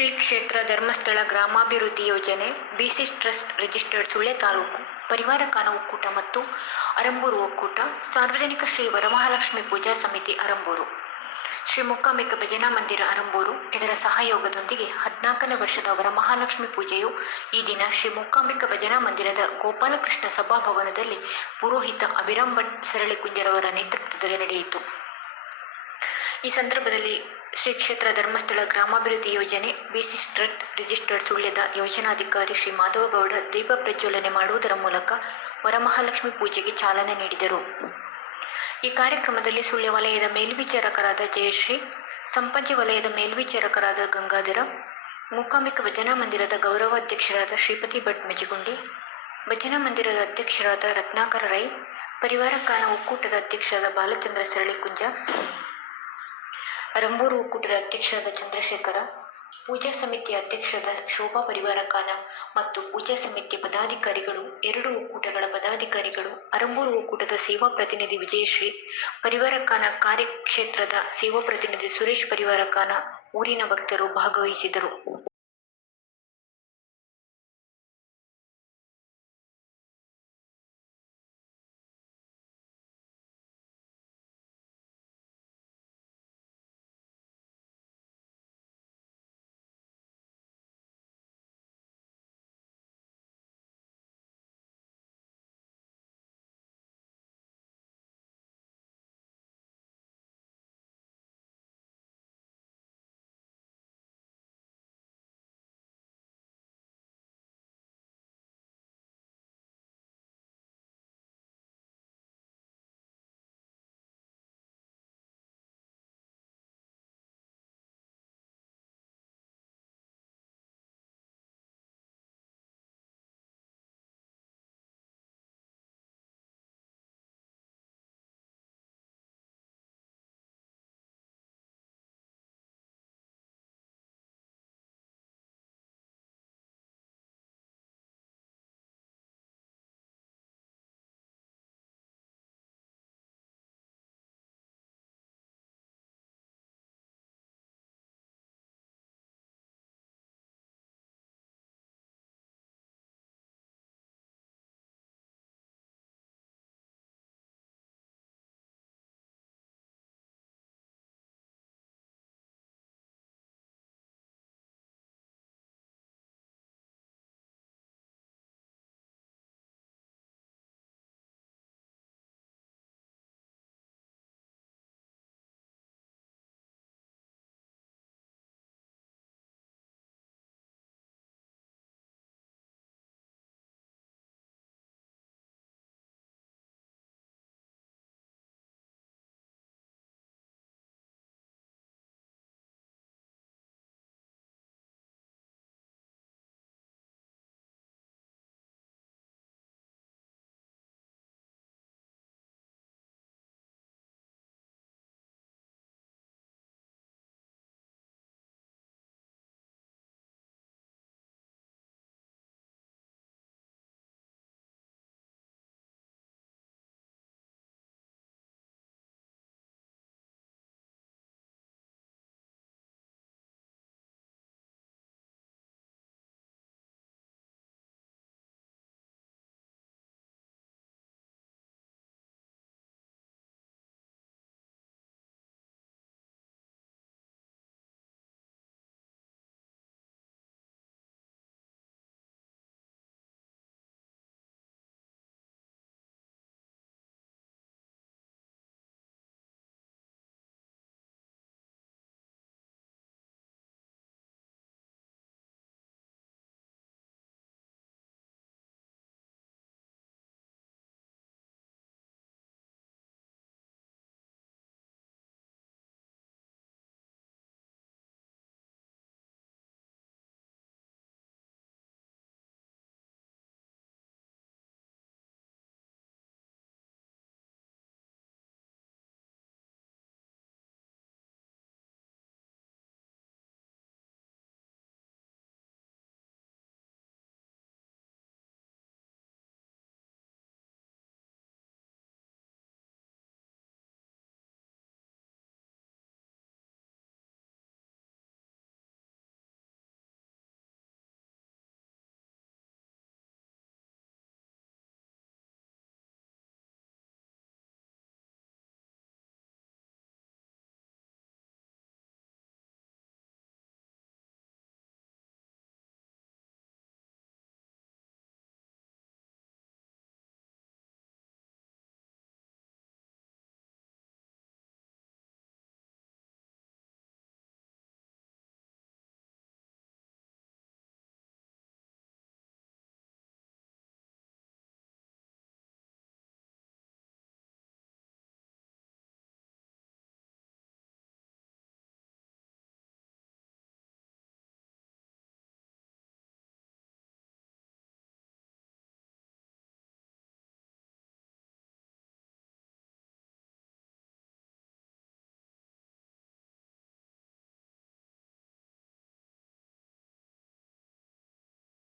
ಶ್ರೀ ಕ್ಷೇತ್ರ ಧರ್ಮಸ್ಥಳ ಗ್ರಾಮಾಭಿವೃದ್ಧಿ ಯೋಜನೆ BC trust registered Sullia taluk, ಪರಿವಾರ ಕಾನ ಒಕ್ಕೂಟ ಮತ್ತು ಅರಂಬೂರು ಒಕ್ಕೂಟ, ಸಾರ್ವಜನಿಕ ಶ್ರೀ ವರಮಹಾಲಕ್ಷ್ಮಿ ಪೂಜಾ ಸಮಿತಿ ಅರಂಬೂರು. ಶ್ರೀ ಮುಕ್ಕಾಂಬಿಕ ಭಜನಾ ಮಂದಿರ ಅರಂಬೂರು, ಇದರ ಸಹಯೋಗದೊಂದಿಗೆ ಹದಿನಾಲ್ಕನೇ ವರ್ಷದ ವರಮಹಾಲಕ್ಷ್ಮಿ ಪೂಜೆಯು ಈ ದಿನ ಶ್ರೀ ಮುಕ್ಕಾಂಬಿಕ ಭಜನಾ ಮಂದಿರದ ಗೋಪಾಲಕೃಷ್ಣ ಸಭಾಭವನದಲ್ಲಿ ಪುರೋಹಿತ ಅಭಿರಾಮ್ ಭಟ್ ಸರಳಿ ಕುಂಜರವರ ನೇತೃತ್ವದಲ್ಲಿ ನಡೆಯಿತು. ಈ ಸಂದರ್ಭದಲ್ಲಿ ಶ್ರೀ ಕ್ಷೇತ್ರ ಧರ್ಮಸ್ಥಳ ಗ್ರಾಮಾಭಿವೃದ್ಧಿ ಯೋಜನೆ ಟ್ರಸ್ಟ್ ರಿಜಿಸ್ಟರ್ಡ್ ಸುಳ್ಯದ ಯೋಜನಾಧಿಕಾರಿ ಶ್ರೀ ಮಾಧವಗೌಡ ದೀಪ ಪ್ರಜ್ವಲನೆ ಮಾಡುವುದರ ಮೂಲಕ ವರಮಹಾಲಕ್ಷ್ಮಿ ಪೂಜೆಗೆ ಚಾಲನೆ ನೀಡಿದರು. ಈ ಕಾರ್ಯಕ್ರಮದಲ್ಲಿ ಸುಳ್ಯ ವಲಯದ ಮೇಲ್ವಿಚಾರಕರಾದ ಜಯಶ್ರೀ, ಸಂಪಂಜಿ ವಲಯದ ಮೇಲ್ವಿಚಾರಕರಾದ ಗಂಗಾಧರ, ಮೂಕಾಂಬಿಕ ಭಜನಾ ಮಂದಿರದ ಗೌರವಾಧ್ಯಕ್ಷರಾದ ಶ್ರೀಪತಿ ಭಟ್ ಮೆಜಿಗುಂಡಿ, ಭಜನಾ ಮಂದಿರದ ಅಧ್ಯಕ್ಷರಾದ ರತ್ನಾಕರ ರೈ, ಪರಿವಾರ ಕಾನ ಒಕ್ಕೂಟದ ಅಧ್ಯಕ್ಷರಾದ ಬಾಲಚಂದ್ರ ಸರಳಿ ಕುಂಜ ರಂಬೂರು ಒಕ್ಕೂಟದ ಅಧ್ಯಕ್ಷರಾದ ಚಂದ್ರಶೇಖರ, ಪೂಜಾ ಸಮಿತಿಯ ಅಧ್ಯಕ್ಷರಾದ ಶೋಭಾ ಪರಿವಾರ ಕಾನ ಮತ್ತು ಪೂಜಾ ಸಮಿತಿಯ ಪದಾಧಿಕಾರಿಗಳು, ಎರಡು ಒಕ್ಕೂಟಗಳ ಪದಾಧಿಕಾರಿಗಳು, ಅರಂಬೂರು ಒಕ್ಕೂಟದ ಸೇವಾ ಪ್ರತಿನಿಧಿ ವಿಜಯಶ್ರೀ, ಪರಿವಾರಕಾನ ಕಾರ್ಯಕ್ಷೇತ್ರದ ಸೇವಾ ಪ್ರತಿನಿಧಿ ಸುರೇಶ್ ಪರಿವಾರಕಾನ, ಊರಿನ ಭಕ್ತರು ಭಾಗವಹಿಸಿದರು.